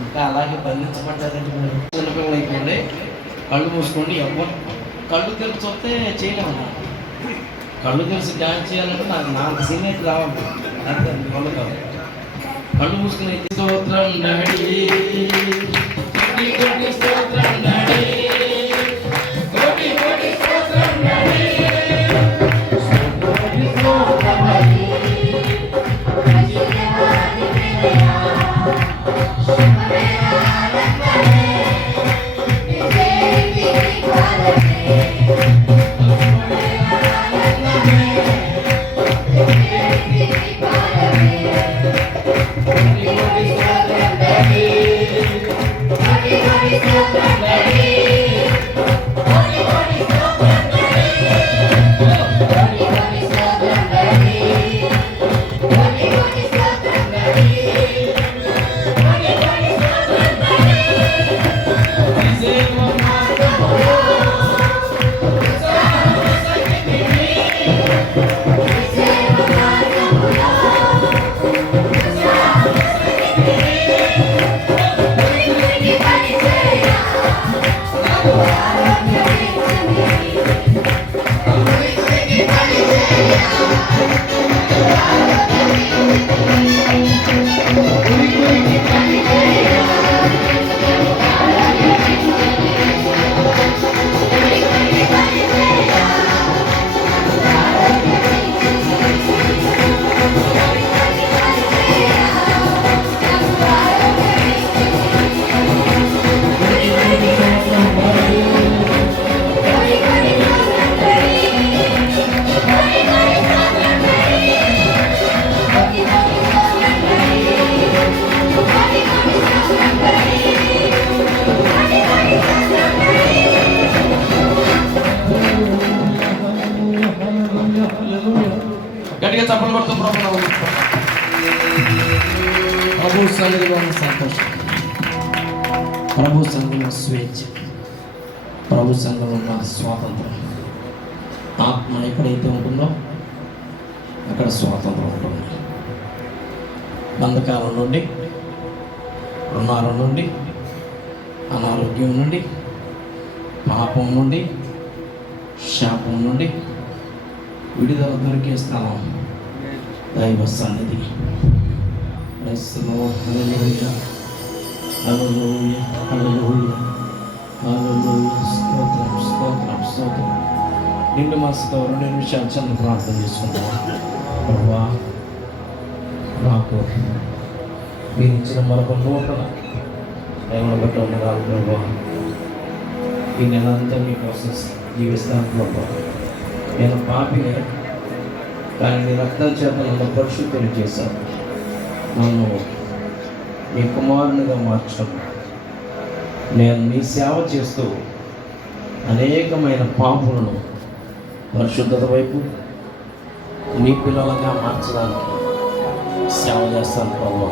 ఇంకా అలాగే బంధించబడ్డారంటే చిన్నపిల్లలు అయిపోయింది. కళ్ళు మూసుకోండి. ఎవరు కళ్ళు తెరిచి వస్తే చేయలేము. కళ్ళు తెరిచి డ్యాన్స్ చేయాలంటే నాకు సీనియర్ రావాలి. అంతే కళ్ళు కాదు. కళ్ళు మూసుకుని స్తోత్రం డాడీ, స్తోత్రం డాడీ, సన్నిధిలో ఉన్న సంతోషం, ప్రభు సంఘంలో స్వేచ్ఛ, ప్రభు సంఘంలో ఉన్న స్వాతంత్రం. ఆత్మ ఎక్కడైతే ఉంటుందో అక్కడ స్వాతంత్రం ఉంటుంది. బంధకాలం నుండి, రుణాల నుండి, అనారోగ్యం నుండి, పాపం నుండి, శాపం నుండి విడుదల దొరికే స్థలం దైవ సన్నిధి. స్తోత్రం స్తోత్రం స్తోత్రం. నిండు మనసుతో 2 నిమిషాలు చంద్ర ప్రార్థన చేసుకుంటాం. ప్రభా, నాకు మీరు ఇచ్చిన మరొక నూతన దైవం బట్టి ఉండగాలి ప్రభా. ఈ నెల అంతా మీకోసం జీవిస్తాను ప్రభా. నేను పాపినే, కానీ నీ రక్తం చేత నన్ను పరిశుద్ధులు చేశాను. నన్ను నీ కుమారునిగా మార్చడం. నేను నీ సేవ చేస్తూ అనేకమైన పాపులను పరిశుద్ధత వైపు నీ పిల్లలుగా మార్చడానికి సేవ చేస్తాను ప్రభా.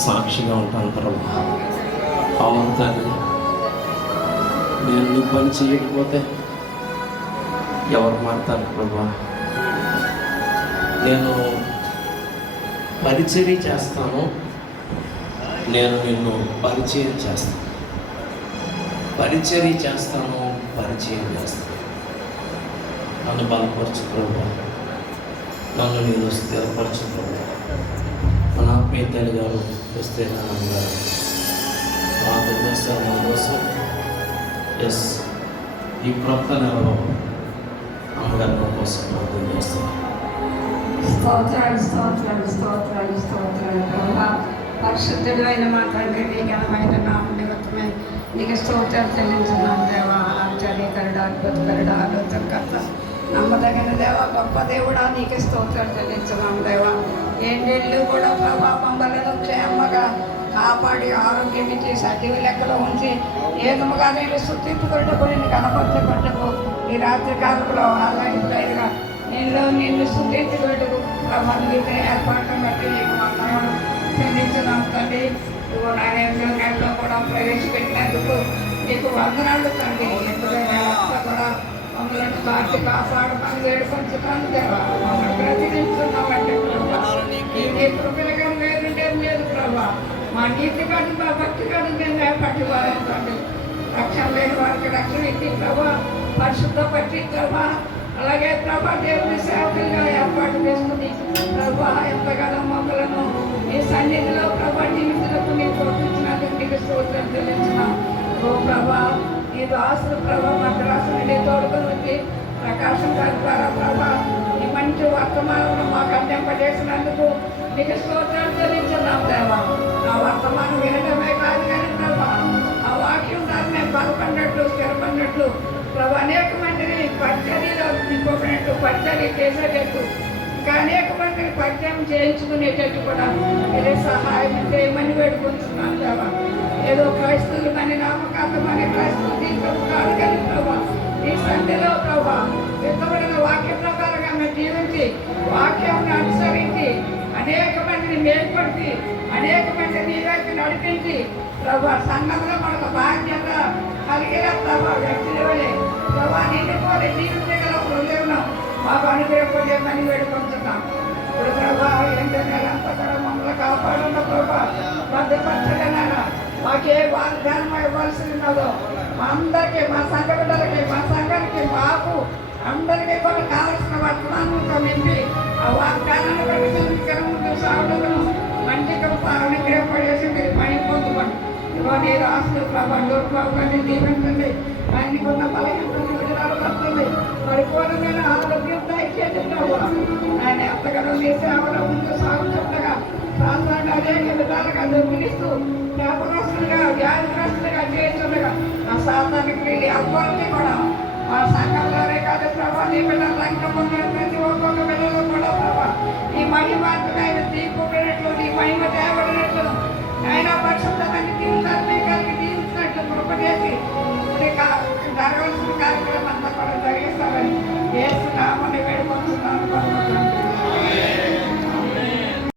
సాక్షిగా ఉంటాను ప్రభా. అవును తండ్రి, నేను నీ పని చేయకపోతే ఎవరు మారుతారు ప్రభా? నేను పరిచర్య చేస్తాను, నేను నిన్ను పరిచయం చేస్తాను. పరిచర్య చేస్తాను, పరిచయం చేస్తాను. నన్ను బలపరచు ప్రభా, నన్ను నేను స్థిరపరచు ప్రభా. మన ఆత్మీయతలు గారు వస్తే గారు ప్రార్థన చేస్తారు మన కోసం. ఎస్, ఈ క్రొత్త నెలలో అమ్మగారి కోసం ప్రార్థన చేస్తాను. స్తోత్రాలు స్తోత్రాలు స్తోత్రాలు స్తోత్రాలు ప్రభా. పరిశుద్ధుడు అయిన మా తండ్రి, నీ ఘనమైన నామ నిమిత్తమే నీకు స్తోత్రాలు చెల్లించున్నాను దేవా. ఆశ్చర్యకరుడు, అద్భుతకరుడు, ఆలోచనకర్త, నమ్మదగిన దేవా, గొప్ప దేవుడా, నీకు స్తోత్రాలు చెల్లించున్నాను దేవా. ఏండేళ్ళు కూడా ప్రభా మమ్మలను క్షేమగా కాపాడి ఆరోగ్యం ఇచ్చి సజీవ లెక్కలో ఉంచి ఏదముగా నేను శుద్ధింపుకొట్టకు, నిన్ను కనపరచకొట్టకు ఈ రాత్రి కాలంలో అలాంటిగా నిన్ను శుద్ధించుకొట్టకు ప్రభా. నీకు ఏర్పాటును బట్టి నీకు వందనాలు చెల్లించున్నాను తండ్రి. ఇదిగో నా నెలలో కూడా ప్రవేశపెట్టినందుకు నీకు వందనాలు తండ్రి. ఎప్పుడైనా కూడా మమ్మల్ని కాచి కాపాడమని వేడుకొంచుతాను దేవా. మమ్మల్ని ప్రతినిస్తున్నామంటే ప్రభా, నీ కృపలుగా వేరుండేది లేదు ప్రభా. మా నీతి కాదు, మా భక్తి కాదు, మేము పట్టివారం తండ్రి. రక్షణ లేని వారికి రక్షణ ఇచ్చి ప్రభా, పరిశుద్ధ పట్టి ప్రభా, అలాగే ప్రభా దేవుని సేవకులుగా ఏర్పాటు చేసుకుని ప్రభా ఎంతగానో మమ్మలను ఈ సన్నిధిలో ప్రభా జీవితులకు నీకు పంపించినందుకు నీకు స్తోత్రం చెల్లించున్నాం. ఓ ప్రభా, ఈ దాసులు ప్రభా మద్రాసు నుండి తోడుకొని వచ్చి ప్రకాశం గారి ద్వారా ప్రభా ఈ మంచి వర్తమానం మాకు అందింపజేసినందుకు నీకు స్తోత్రాలు చెల్లించున్నాం దేవా. ఆ వర్తమానం వినడమే కాదు కానీ ప్రభా, ఆ వాక్యం ద్వారా మేము బలపడినట్లు, స్థిరపడినట్లు ప్రభా, అనేక మందిని పరిచర్యలో నింపబడినట్టు, పరిచర్య చేసేటట్టు, ఇంకా అనేక మందిని పరిచయం చేయించుకునేటట్టు కూడా మీరే సహాయం చేయమని వేడుకుంటున్నాం దేవా. ఏదో క్రైస్తవులు మన నామకార్థమని క్రైస్తవులు దీంట్లో కాదు కానీ ప్రభా, ఈ సంధిలో ప్రభా విత్తబడిన వాక్య ప్రకారంగా మేము జీవించి వాక్యం అనుసరించి అనేక మందిని మేల్పడిచి అనేక మందిని నీ వైపు నడిపించి ప్రభా సంఘంలో మనకు బాధ్యత కలిగిన ప్రభా వ్యక్తుల వలె ప్రభా నిన్ను పోలే జీవించగల హృదయం మాకు అనుగ్రహించమని వేడుకుంటున్నాం. ఇప్పుడు ప్రభా ఎంతో నెలంతా కూడా మమ్మల్ని కాపాడున్న ప్రభా భద్రపరచలేనా మాకే వాగ్దానం ఇవ్వాల్సి ఉన్నదో మా అందరికీ, మా సంఘ బిడ్డలకి, మా సంఘానికి, మాకు అందరికీ కూడా కావలసిన వర్తమానంతో నింపి ఆ వాగ్దానాన్ని బట్టి సాగులను మంచి అనుగ్రహపడేసి మీరు పని పొందుకోండి. ఇదిగో నీ రాష్ట్ర ప్రభా బాబు గారిని దీవించండి. ఆయనకున్న బలహీనతను విడుదల వస్తుంది. పరిపూర్ణమైన ఆరోగ్యం దయచేసి ప్రభా. ఆయన ఎంతగానో నీ సేవలో ముందు సాగుతుండగా ప్రాంతాన్ని అనేక విధాలుగా పిలుస్తూ వ్యాపరస్తులుగా వ్యాధిగ్రస్తులుగా చేస్తుండగా ఆ సాతానికి అవ్వాలని కూడా మా సంఘంలోనే కాదు ప్రభా, నీ బిడ్డల సంఘంలో ప్రతి ఒక్కొక్క బిడ్డలో కూడా ప్రభా నీ మహిమాత్మైన తీర్పు పెరట్లు, నీ మహిమ తేబడినట్లు ఆయన పరిశుద్ధమైన జీవితాన్ని కలిగి